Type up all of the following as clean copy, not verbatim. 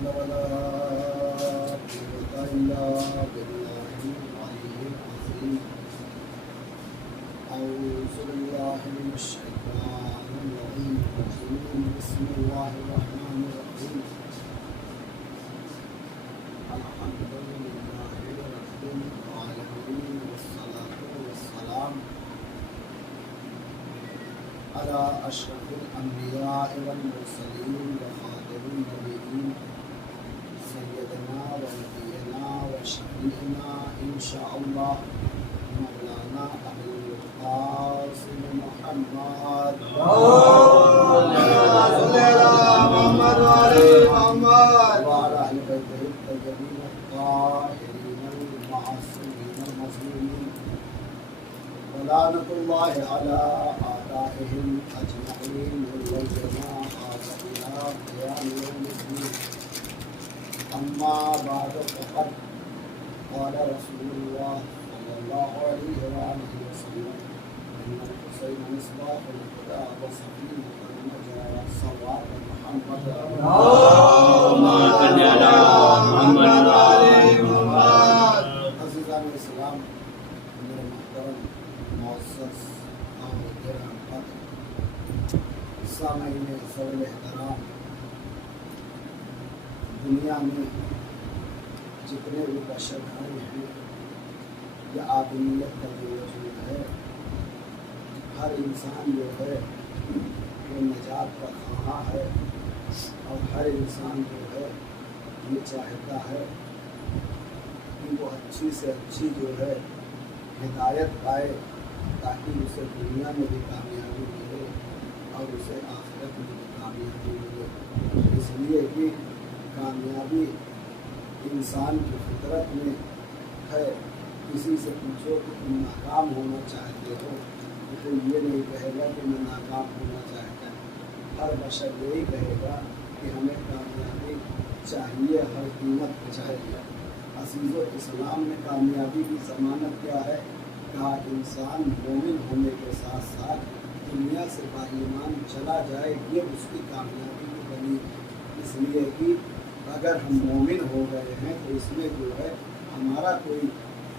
حول ولا قوة إلا بالله العلي العظيم. أعوذ بالله من الشيطان الرجيم. بسم الله الرحمن الرحيم. الحمد لله رب العالمين والصلاة والسلام على أشرف الأنبياء والمرسلين وخاتم النبيين سيدنا ونبينا وشفيعنا إن شاء الله مولانا أبي القاسم محمد وعلى أهل بيته الطيبين الطاهرين المعصومين المظلومين ولعنة الله على أعدائهم أجمعين والجماعة إلى قيام يوم الدين. أما بعد فقد قال رسول الله صلى الله عليه وآله وسلم إن الحسين مصباح الهدى وسفينة النجاة والصواب محمد اللهم صل على محمد وعلى آل محمد. عزیزان اسلام، میرے محترم معزز اور گرام قدر سامعین ذوال احترام، دنیا میں جتنے بھی بشر آئے ہیں یا آدمیت کا جو وجود ہے، ہر انسان جو ہے وہ نجات کا خواہاں ہے، اور ہر انسان جو ہے یہ چاہتا ہے کہ وہ اچھی سے اچھی جو ہے ہدایت پائے، تاکہ اسے دنیا میں بھی کامیابی ملے اور اسے آخرت میں بھی کامیابی ملے. اس لیے کہ کامیابی انسان کی فطرت میں ہے. کسی سے پوچھو کہ تم ناکام ہونا چاہتے ہو تو یہ نہیں کہے گا کہ میں ناکام ہونا چاہتا ہوں. ہر بشر یہی کہے گا کہ ہمیں کامیابی چاہیے، ہر قیمت پہ چاہیے. عزیز و اسلام میں کامیابی کی ضمانت کیا ہے؟ کہا انسان مومن ہونے کے ساتھ ساتھ دنیا سے با ایمان چلا جائے، یہ اس کی کامیابی کی بنی. اس لیے کہ اگر ہم مومن ہو گئے ہیں تو اس میں جو ہے ہمارا کوئی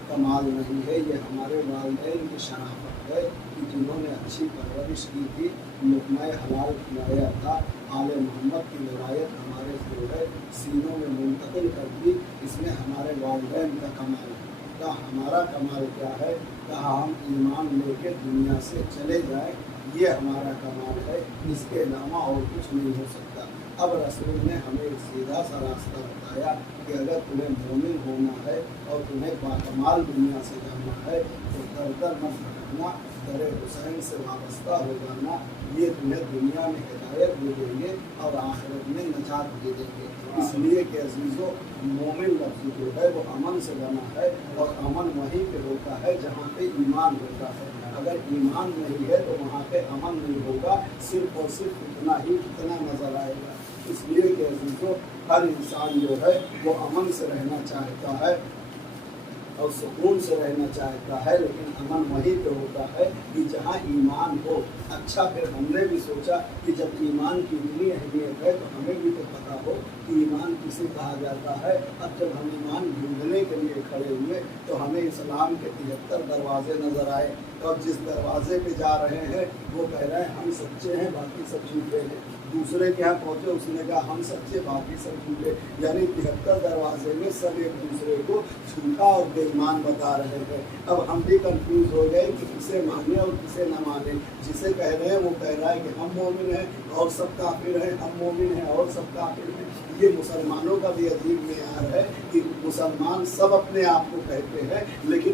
کمال نہیں ہے، یہ ہمارے والدین کی شناخت ہے کہ جنہوں نے اچھی پرورش کی تھی، لقمہ حلال کھلایا تھا، آل محمد کی روایت ہمارے جو ہے سینوں میں منتقل کر دی. اس میں ہمارے والدین کا کمال ہے. کہا ہمارا کمال کیا ہے؟ کہا ہم ایمان لے کے دنیا سے چلے جائیں، یہ ہمارا کمال ہے. اس کے علاوہ اور کچھ نہیں ہو سکتا. اب رسول نے ہمیں ایک سیدھا سا راستہ بتایا کہ اگر تمہیں مومن ہونا ہے اور تمہیں باکمال دنیا سے جانا ہے تو در در مت بھٹکنا، در حسین سے وابستہ ہو جانا. یہ تمہیں دنیا میں ہدایت دے دیں گے اور آخرت میں نجات دے دیں گے. اس لیے کہ عزیزو، مومن لفظ جو ہے وہ امن سے بنا ہے، اور امن وہیں پہ ہوتا ہے جہاں پہ ایمان ہوتا ہے. اگر ایمان نہیں ہے تو وہاں پہ امن نہیں ہوگا، صرف اور صرف اتنا ہی اتنا نظر آئے گا. اس لیے کہ عزیزو، ہر انسان جو ہے وہ امن سے رہنا چاہتا ہے اور سکون سے رہنا چاہتا ہے، لیکن امن وہیں پہ ہوتا ہے کہ جہاں ایمان ہو. اچھا، پھر ہم نے بھی سوچا کہ جب ایمان کی اتنی اہمیت ہے تو ہمیں بھی تو پتا ہو کہ ایمان کسے کہا جاتا ہے. اب جب ہم ایمان ڈھونڈنے کے لیے کھڑے ہوئے تو ہمیں اسلام کے 73 دروازے نظر آئے، اور جس دروازے پہ جا رہے ہیں وہ کہہ رہے ہیں ہم سچے ہیں باقی سب جھوٹے ہیں. دوسرے کے یہاں پہنچے، اس نے کہا ہم سچے باقی سب جھوٹے. یعنی 73 دروازے میں سب ایک دوسرے کو جھوٹا اور بے ایمان بتا رہے ہیں. اب ہم بھی کنفیوز ہو گئے کہ کسے مانے اور کسے نہ مانے. جسے کہہ رہے ہیں وہ کہہ رہا ہے کہ ہم مومن ہیں اور سب کافر ہیں، ہم مومن ہیں اور سب کافر ہیں. یہ مسلمانوں کا بھی عجیب معیار ہے کہ مسلمان سب اپنے آپ کو کہتے ہیں، لیکن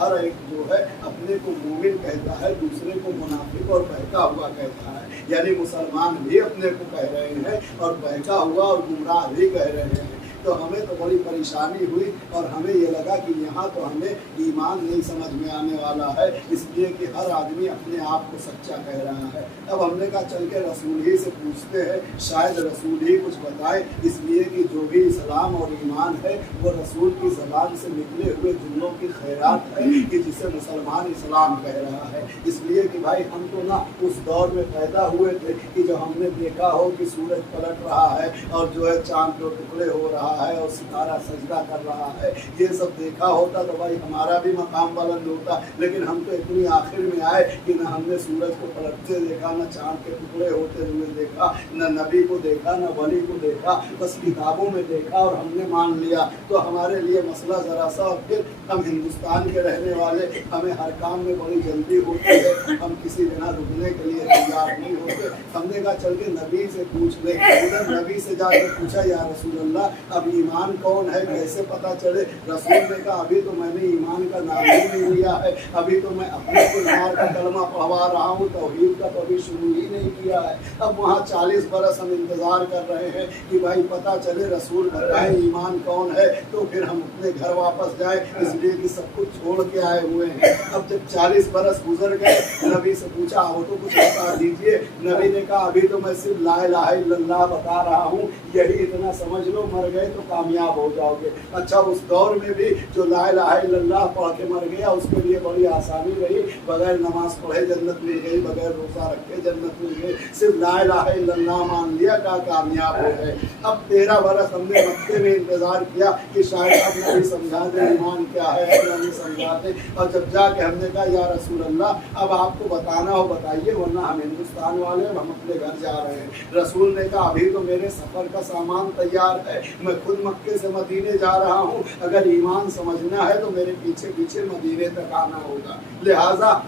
ہر ایک جو ہے اپنے کو مومن کہتا ہے، دوسرے کو منافق اور بہکا ہوا کہتا ہے. یعنی مسلمان بھی اپنے کو کہہ رہے ہیں اور بہکا ہوا اور گمراہ بھی کہہ رہے ہیں. تو ہمیں تو بڑی پریشانی ہوئی اور ہمیں یہ لگا लगा कि यहाँ तो हमें ईमान नहीं समझ में आने वाला है, इसलिए कि हर आदमी अपने आप को सच्चा कह रहा है। अब हमने कहा चल के रसूल ही से पूछते हैं, शायद रसूल ही कुछ बताए, इसलिए कि जो भी इस्लाम और ईमान है वो रसूल की ज़बान से निकले हुए जुमलों की खैरात है कि जिसे मुसलमान इस्लाम कह रहा है। इसलिए कि भाई हम तो ना उस दौर में पैदा हुए थे कि जब हमने देखा हो कि सूरज पलट रहा है और जो है चांद के टुकड़े हो रहा है और सितारा सजदा कर रहा है, ये सब देखा होता तो भाई हमारा भी मकाम बुलंद होता। लेकिन हम तो इतनी आखिर में आए कि न हमने सूरज को पलटते देखा, न चांद के टुकड़े होते हुए देखा, न नबी को देखा, न वली को देखा, बस किताबों में देखा और हमने मान लिया। तो हमारे लिए मसला ज़रा सा, और फिर हम हिंदुस्तान के रहने वाले, हमें हर काम में बड़ी जल्दी होती है, हम किसी जगह रुकने के लिए तैयार नहीं होते। हमने कहा चल के नबी से पूछ ले। उधर नबी से जाकर पूछा, या रसूल अल्लाह अब ईमान कौन है, कैसे पता चले? रसूल ने कहा अभी तो मैंने ईमान का नाम ही नहीं लिया है, अभी तो मैं अपने किरदार का कलमा पढ़वा रहा हूँ, तौहीद का तो अभी शुरू ही नहीं किया है। अब वहाँ 40 बरस हम इंतज़ार कर रहे हैं कि भाई पता चले, रसूल बताएं ईमान कौन है, तो फिर हम अपने घर वापस जाए, इसलिए कि सब कुछ छोड़ के आए हुए हैं। अब जब 40 बरस गुजर गए, नबी से पूछा वो तो कुछ बता दीजिए। नबी ने कहा अभी तो मैं सिर्फ ला इलाहा इल्लल्लाह बता रहा हूँ, यही इतना समझ लो, मर गए तो कामयाब हो जाओगे। अच्छा, उस दौर में भी जो ला इलाहा इल्लल्लाह पढ़ के मर गया उसके लिए बड़ी आसानी रही, बगैर नमाज पढ़े जन्नत मिल गई, बगैर रोज़ा रखे जन्नत मिल गई, सिर्फ ला इलाहा इल्लल्लाह मान लिया का कामयाब हो गए। अब 13 बरस हमने मक्के में इंतजार किया कि शायद अब नबी समझा दे ईमान क्या है, अब नबी समझा दे। और जब जाके हमने कहा या रसूल अल्लाह अब आपको बताना हो बताइए, वरना हम हिंदुस्तान वाले हम अपने घर जा रहे हैं। रसूल ने कहा अभी तो मेरे सफ़र का सामान तैयार है, मैं खुद मक्के से मदीने जा रहा हूँ, अगर ईमान समझना है तो मेरे पीछे पीछे मदीने तक आना होगा। लिहाजा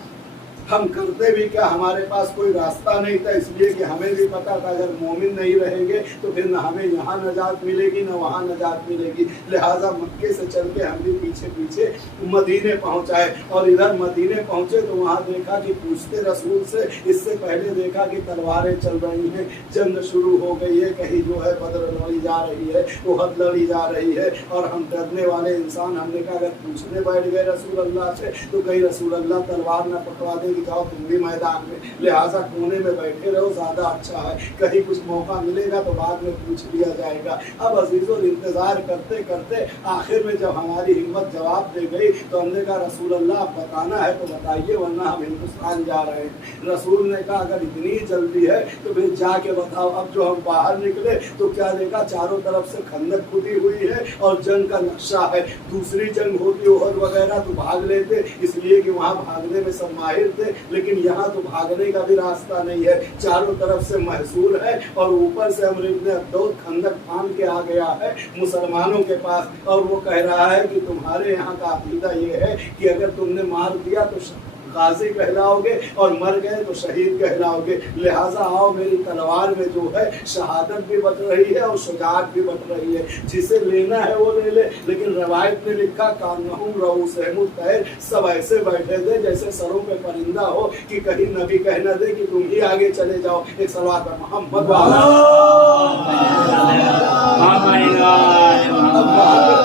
हम करते भी क्या, हमारे पास कोई रास्ता नहीं था, इसलिए कि हमें भी पता था अगर मोमिन नहीं रहेंगे तो फिर न हमें यहाँ नजात मिलेगी न वहाँ नजात मिलेगी। लिहाजा मक्के से चल के हम भी पीछे पीछे मदीने पहुँचाए। और इधर मदीने पहुँचे तो वहाँ देखा कि पूछते रसूल से, इससे पहले देखा कि तलवारें चल रही हैं, जंग शुरू हो गई है, कहीं जो है बदर लड़ी जा रही है, उहद लड़ी जा रही है, और हम डरने वाले इंसान, हमने कहा अगर पूछने बैठ गए रसूल अल्लाह से तो कहीं रसूल अल्लाह तलवार न पकड़ा दे कि जाओ तुम भी मैदान में, लिहाजा कोने में बैठे रहो, ज़्यादा अच्छा है, कहीं कुछ मौका मिलेगा तो बाद में पूछ लिया जाएगा। अब अजीज़ों इंतज़ार करते करते आखिर में जब हमारी हिम्मत जवाब दे गई तो हमने कहा रसूल अल्लाह आप बताना है तो बताइए, वरना हम हिंदुस्तान जा रहे हैं। रसूल ने कहा अगर इतनी जल्दी है तो फिर जाके बताओ। अब जो हम बाहर निकले तो क्या देखा, चारों तरफ से खंदक खुदी हुई है और जंग का नक्शा है। दूसरी जंग होती उहद वगैरह तो भाग लेते, इसलिए कि वहाँ भागने में सब माहिर थे, लेकिन यहाँ तो भागने का भी रास्ता नहीं है, चारों तरफ से महसूर है, और ऊपर से अमर इब्न अब्दौद खंदक फान के आ गया है मुसलमानों के पास, और वो कह रहा है कि तुम्हारे यहाँ का अकीदा ये है कि अगर तुमने मार दिया तो गाजी कहलाओगे और मर गए तो शहीद कहलाओगे। लिहाजा आओ, मेरी तलवार में जो है शहादत भी बच रही है और शुजाअत भी बच रही है, जिसे लेना है वो ले ले। लेकिन रवायत में लिखा कानहुम रऊसहुम तैर, सब ऐसे बैठे थे जैसे सरों पे परिंदा हो कि कहीं नबी कह न दे कि तुम ही आगे चले जाओ। एक सलात है मोहम्मद वाला।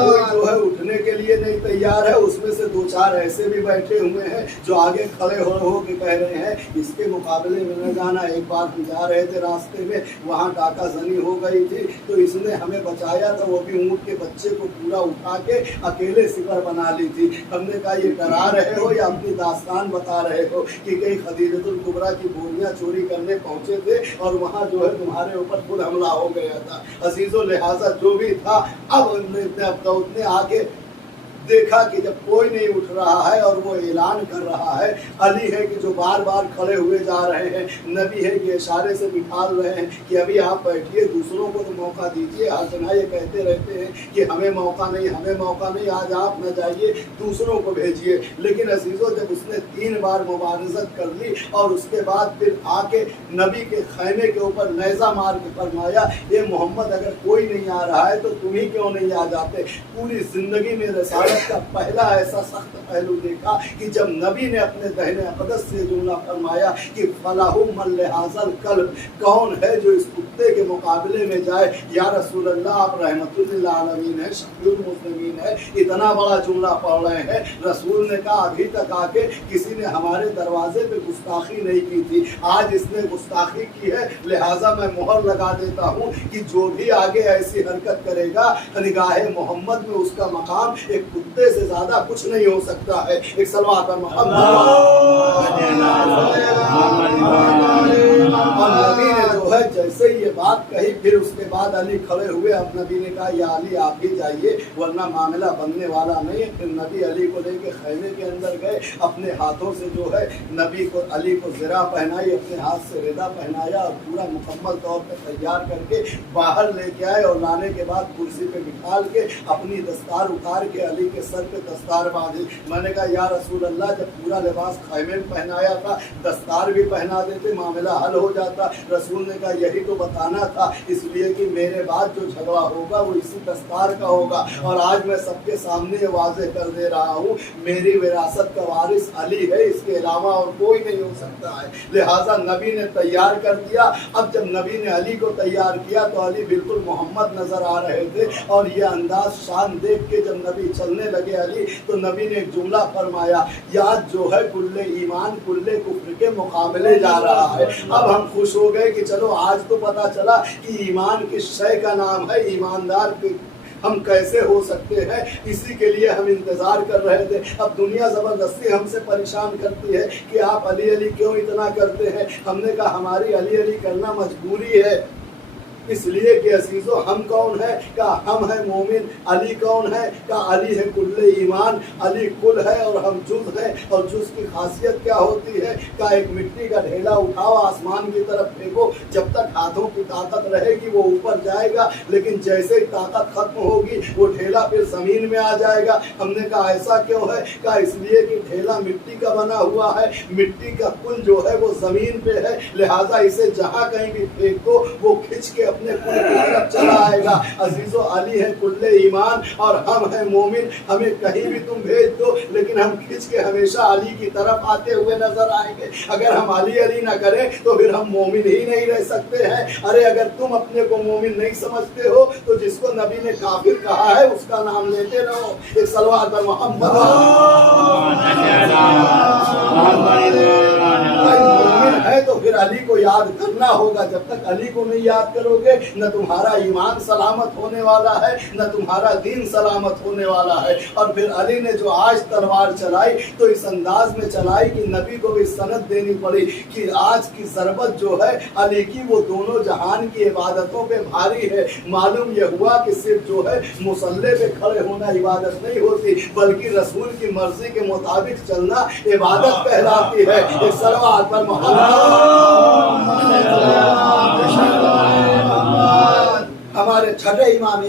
कोई जो है उठने के लिए नहीं तैयार है, उसमें से 2-4 ऐसे भी बैठे हुए हैं जो आगे खड़े हो के कह रहे हैं इसके मुकाबले में न जाना। एक बार हम जा रहे थे, रास्ते में वहाँ डाका जनी हो गई थी तो इसने हमें बचाया था, वो भी ऊँट के बच्चे को पूरा उठा के अकेले सिपर बना ली थी। हमने कहा ये डरा रहे हो या अपनी दास्तान बता रहे हो कि कहीं खदीजतुल कुबरा की बोरियां चोरी करने पहुंचे थे और वहाँ जो है तुम्हारे ऊपर खुद हमला हो गया था। अजीजों लिहाजा जो भी था, अब इब्न अब्दौद ने आगे देखा कि जब कोई नहीं उठ रहा है और वो ऐलान कर रहा है, अली है कि जो बार बार खड़े हुए जा रहे हैं, नबी है कि इशारे से बिठाल रहे हैं कि अभी आप बैठिए, दूसरों को तो मौका दीजिए। हर जगह ये कहते रहते हैं कि हमें मौका नहीं, हमें मौका नहीं, आज आप न जाइए, दूसरों को भेजिए। लेकिन अजीज़ों जब उसने 3 बार मुबारज़त कर ली और उसके बाद फिर आके नबी के खैमे के ऊपर नेज़ा मार के फरमाया, ये मोहम्मद अगर कोई नहीं आ रहा है तो तुम ही क्यों नहीं आ जाते? पूरी ज़िंदगी में रसालत रिसालत का पहला ऐसा सख्त पहलू देखा कि जब नबी ने अपने दहने अक़दस से जुमला फरमाया कि फलाहु मन लिहाज़ल कल्ब, कौन है जो इस कुत्ते के मुकाबले में जाए। या रसूल अल्लाह, आप रहमतुल लिल आलमीन है, शफीउल मुस्लिमीन है, इतना बड़ा जुमला पढ़ रहे हैं। रसूल ने कहा अभी तक आके किसी ने हमारे दरवाजे पे गुस्ताखी नहीं की थी, आज इसने गुस्ताखी की है, लिहाजा मैं मोहर लगा देता हूँ कि जो भी आगे ऐसी हरकत करेगा निगाहे मोहम्मद में उसका मकाम एक कुत्ते से ज्यादा कुछ नहीं हो सकता है। एक सलवात पर मोहम्मद। और नबी ने जो है जैसे ही ये बात कही, फिर उसके बाद अली खड़े हुए। अब नबी ने कहा या अली आप ही जाइए वरना मामला बनने वाला नहीं है। फिर नबी अली को लेके खैमे के अंदर गए, अपने हाथों से जो है नबी को अली को ज़रा पहनाई, अपने हाथ से रिदा पहनाया और पूरा मुकम्मल तौर पर तैयार करके बाहर लेके आए। और लाने के बाद कुर्सी पे बिठाल के अपनी दस्तार उतार के अली के सर पे दस्तार बांधी। मैंने कहा या रसूल अल्लाह, जब पूरा लिबास खैमे में पहनाया था दस्तार भी पहना देते, मामला हल हो जाता। रसूल ने कहा यही तो बताना था, इसलिए कि मेरे बाद जो झगड़ा होगा वो इसी दस्तार का होगा। और आज मैं सबके सामने ये वाज़ेह कर दे रहा हूँ, मेरी विरासत का वारिस अली है, इसके अलावा और कोई नहीं हो सकता है। लिहाजा नबी ने तैयार कर दिया। अब जब नबी ने अली को तैयार किया तो अली बिल्कुल मोहम्मद नजर आ रहे थे। और ये अंदाज शान देख के जब नबी चलने लगे अली, तो नबी ने एक जुमला फरमाया, याद जो है कुल्ले ईमान कुल्ले कुफ्र के मुकाबले जा रहा है। अब हम खुश हो गए कि चलो आज तो पता चला कि ईमान किस शय का नाम है, ईमानदार हम कैसे हो सकते हैं, इसी के लिए हम इंतजार कर रहे थे। अब दुनिया ज़बरदस्ती हमसे परेशान करती है कि आप अली अली क्यों इतना करते हैं। हमने कहा हमारी अली अली करना मजबूरी है, इसलिए कि अजीजो हम कौन है, का हम है मोमिन। अली कौन है, का अली है कुल्ले ईमान। अली कुल है और हम जुज़ है। और जुज़ की खासियत क्या होती है, का एक मिट्टी का ढेला उठाओ आसमान की तरफ फेंको, जब तक हाथों की ताकत रहेगी वो ऊपर जाएगा, लेकिन जैसे ही ताकत खत्म होगी वो ढेला फिर जमीन में आ जाएगा। हमने कहा ऐसा क्यों है, का इसलिए कि ढेला मिट्टी का बना हुआ है, मिट्टी का कुल जो है वो जमीन पे है, लिहाजा इसे जहाँ कहीं भी फेंक दो वो खिंच के अपने कुल की तरफ चला आएगा। अजीजो अली है कुल्ले ईमान और हम है मोमिन, हमें कहीं भी तुम भेज दो लेकिन हम खिंच के हमेशा अली की तरफ आते हुए नजर आएंगे। अगर हम अली अली ना करें तो फिर हम मोमिन ही नहीं रह सकते हैं। अरे अगर तुम अपने को मोमिन नहीं समझते हो तो जिसको नबी ने काफिर कहा है उसका नाम लेते रहो। एक सलवात पर मोहम्मद है तो फिर अली को याद करना होगा। जब तक अली को नहीं याद करोगे न तुम्हारा ईमान सलामत होने वाला है न तुम्हारा दीन सलामत होने वाला है। और फिर अली ने जो आज तलवार चलाई तो इस अंदाज में चलाई कि नबी को भी सनद देनी पड़ी कि आज की ज़रबत जो है अली की वो दोनों जहान की इबादतों पे भारी है। मालूम यह हुआ कि सिर्फ जो है मुसल्ले पे खड़े होना इबादत नहीं होती बल्कि रसूल की मर्जी के मुताबिक चलना इबादत कहलाती है। एक सलवात पर हमारे छठे इमाम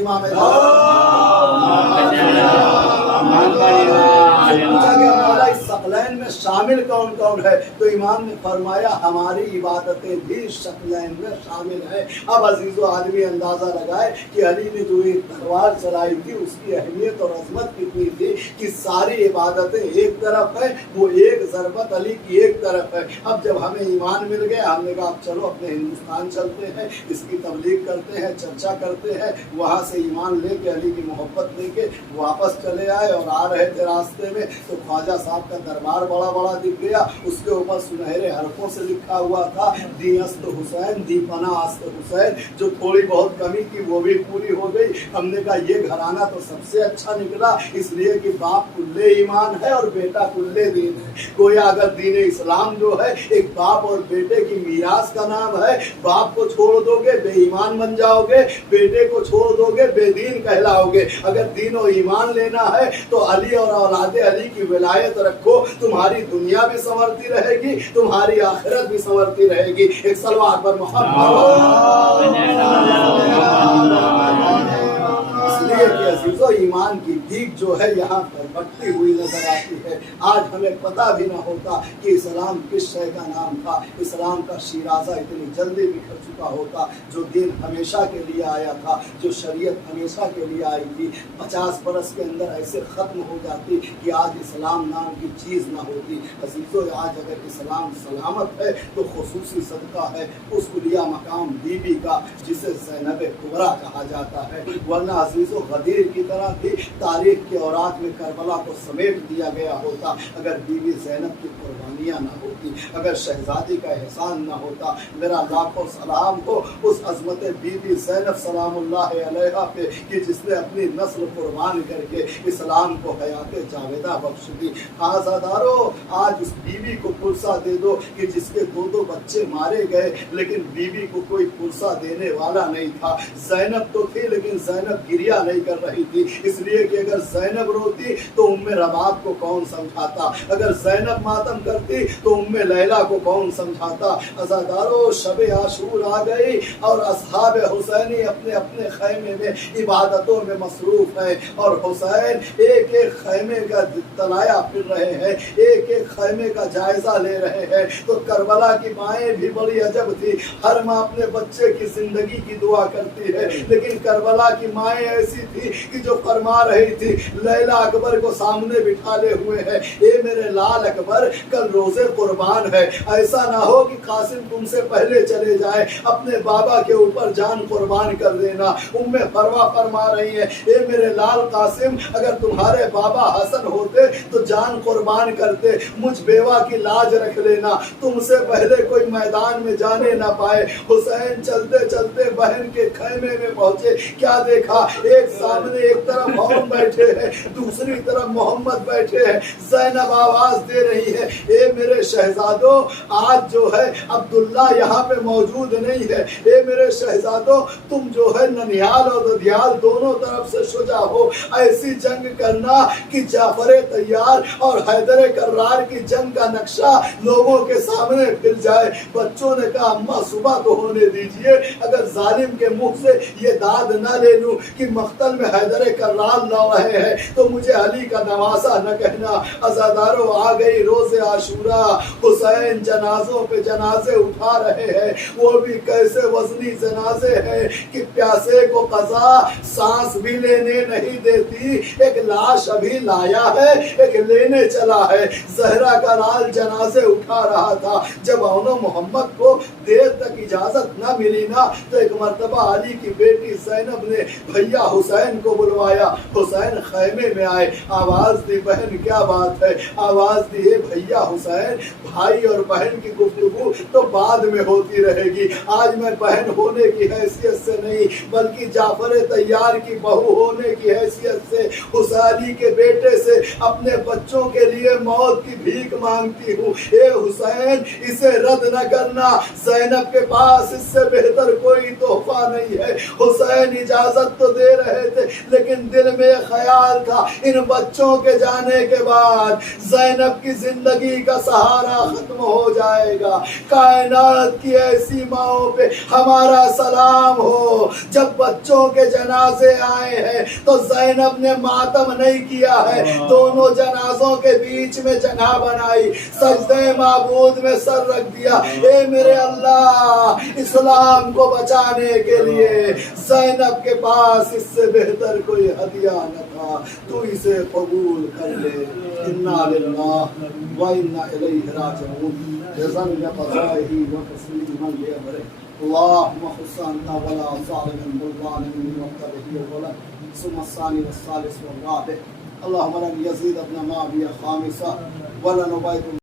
पूछा गया मौला इस सकलैन में शामिल कौन कौन है, तो इमाम ने फरमाया हमारी इबादतें भी सकलैन में शामिल है। अब अजीजो आदमी अंदाजा लगाए कि अली ने जो एक तलवार चलाई थी उसकी अहमियत और अजमत कितनी थी कि सारी इबादतें एक तरफ है, वो एक ज़रबत अली की एक तरफ है। अब जब हमें ईमान मिल गया हमने कहा अब चलो अपने हिंदुस्तान चलते हैं, इसकी तबलीग करते हैं, चर्चा करते हैं, वहाँ से ईमान लेके अली की मोहब्बत लेके वापस चले आए। और आ रहे थे रास्ते में तो ख्वाजा साहब का दरबार बड़ा बड़ा दिख गया, उसके ऊपर सुनहरे हरफों से लिखा हुआ था दी अस्त हुसैन दी पना अस्त हुसैन। जो थोड़ी बहुत कमी थी वो भी पूरी हो गई। हमने कहा ये घराना तो सबसे अच्छा निकला, इसलिए कि बाप कुल्ले ईमान है और बेटा कुल्ले दीन है। गोया अगर दीन इस्लाम जो है एक बाप और बेटे की मीरास का नाम है, बाप को छोड़ दोगे बेईमान बन जाओगे, बेटे को छोड़ दोगे बेदीन कहलाओगे। अगर दीन और ईमान लेना है तो अली और औलादे अली की विलायत रखो, तुम्हारी दुनिया भी संवरती रहेगी, तुम्हारी आखिरत भी संवरती रहेगी। एक सलवात पर मोहम्मद इसलिए कि अजीजों ईमान की भीख जो है यहाँ पर बढ़ती हुई नजर आती है। आज हमें पता भी ना होता कि इस्लाम किस शय का नाम था, इस्लाम का शिराजा इतनी जल्दी बिखर चुका होता। जो दिन हमेशा के लिए आया था, जो शरीयत हमेशा के लिए आई थी, 50 बरस के अंदर ऐसे ख़त्म हो जाती कि आज इस्लाम नाम की चीज़ ना होती। अजीजों आज अगर इस्लाम सलामत है तो खुसूसी सदका है उस उलिया मकाम बीबी का जिसे ज़ैनब कुबरा कहा जाता है। वरना अजीज़ों गदीर की तरह भी तारीख के औरात में करबला को समेट दिया गया होता अगर बीबी ज़ैनब की कुर्बानियाँ ना होती, अगर शहजादी का एहसान ना होता। मेरा लाखों सलाम हो उस अज़मत बीबी ज़ैनब सलामुल्लाह अलैहा पे कि जिसने अपनी नस्ल कुर्बान करके इस्लाम को हयात जावेदा बख्श दी। आज़ादारो आज उस बीबी को पुरसा दे दो कि जिसके 2-2 बच्चे मारे गए लेकिन बीबी को कोई पुरसा देने वाला नहीं था। ज़ैनब तो थी लेकिन ज़ैनब गिरिया नहीं कर रही थी, इसलिए कि अगर ज़ैनब रोती तो उम्मे रबाब को कौन समझाता, अगर ज़ैनब मातम करती तो उम्मे लैला को कौन समझाता। अज़ादारो शब आशूर आ गई और असहाब हुसैनी अपने अपने खैमे में इबादतों में मसरूफ है और हुसैन एक एक खैमे का तलाया फिर रहे हैं, एक एक खैमे का जायजा ले रहे हैं। तो करबला की माएँ भी बड़ी अजब थी, हर माँ अपने बच्चे की जिंदगी की दुआ करती है, लेकिन करबला की माएँ ऐसी थी कि जो फरमा रही थी लैला अकबर को सामने बिठाले हुए है, ए मेरे लाल अकबर कल रोजे कुर्बान है, ऐसा ना हो कि कासिम तुमसे पहले चले जाए, अपने बाबा के ऊपर जान कुर्बान कर देना। उम्मे फरवा फरमा रही है, ए मेरे लाल कासिम अगर तुम्हारे बाबा हसन होते तो जान कुर्बान करते, मुझ बेवा की लाज रख लेना, तुमसे पहले कोई मैदान में जाने ना पाए। हुसैन चलते चलते बहन के खैमे में पहुंचे, क्या देखा, एक सामने एक तरफ हम बैठे हैं, दूसरी तरफ मोहम्मद बैठे हैं। ज़ैनब आवाज दे रही है, ए मेरे शहजादों आज जो है अब्दुल्ला यहाँ पे मौजूद नहीं है, ए मेरे शहजादों तुम जो है ननिहाल और ददियाल दोनों तरफ से शुजा हो, ऐसी जंग करना कि जाफर तैयार और हैदर कर्रार की जंग का नक्शा लोगों के सामने फिर जाए। बच्चों ने कहा अम्मा सुबह तो होने दीजिए, अगर जालिम के मुख से ये दाद ना ले लूं कि मख्तल में हैदर कर्रार लौ रहे हैं तो मुझे अली का नवासा न कहना। अज़ादारों आ गई रोज़े आशूरा, हुसैन जनाजों पे जनाजे उठा रहे हैं, वो भी कैसे वजनी जनाजे हैं कि प्यासे को कज़ा सांस भी लेने नहीं देती, एक लाश अभी लाया है एक लेने चला है। ज़हरा का लाल जनाजे उठा रहा था, जब औनो मोहम्मद को देर तक इजाजत न मिली ना तो एक मर्तबा अली की बेटी ज़ैनब ने भैया हुसैन को बुलवाया। हुसैन खैमे में आए, आवाज दी बहन क्या बात है, आवाज दी है भैया हुसैन भाई और बहन की गुफ्तगू तो बाद में होती रहेगी, आज मैं बहन होने की हैसियत से नहीं बल्कि जाफर तैयार की बहू होने की हैसियत से हुसैनी के बेटे से अपने बच्चों के लिए मौत की भीख मांगती हूँ। ए हुसैन इसे रद्द न करना, ज़ैनब के पास इससे बेहतर कोई तोहफा नहीं है। हुसैन इजाजत तो दे रहे थे लेकिन दिल में ख्याल था इन बच्चों के जाने के बाद ज़ैनब की जिंदगी का सहारा खत्म हो जाएगा। कायनात की ऐसी माओं पे हमारा सलाम हो, जब बच्चों के जनाजे आए हैं तो ज़ैनब ने मातम नहीं किया है, दोनों जनाजों के बीच में जगह बनाई, सजदे माबूद में सर रख दिया। ए मेरे अल्लाह इस्लाम को बचाने के लिए ज़ैनब के पास इससे बेहतर कोई हदिया न था, तू इसे कबूल कर ले। इन्ना लिल्लाह व इन्ना इलैहि राजिऊन। जज़न क़ज़ाइही व तस्लीमन li अमरिही। अल्लाहुम्मा खुस्स अन्ता वला ज़ालिमन बिल-ज़ालिमीन वक़्तबिही वला सुम्मा अस्सानी वस्सालिस वर्राबिह। अल्लाहुम्मा लन यज़ीद इब्न माविया ख़ामिसा वला नुबैत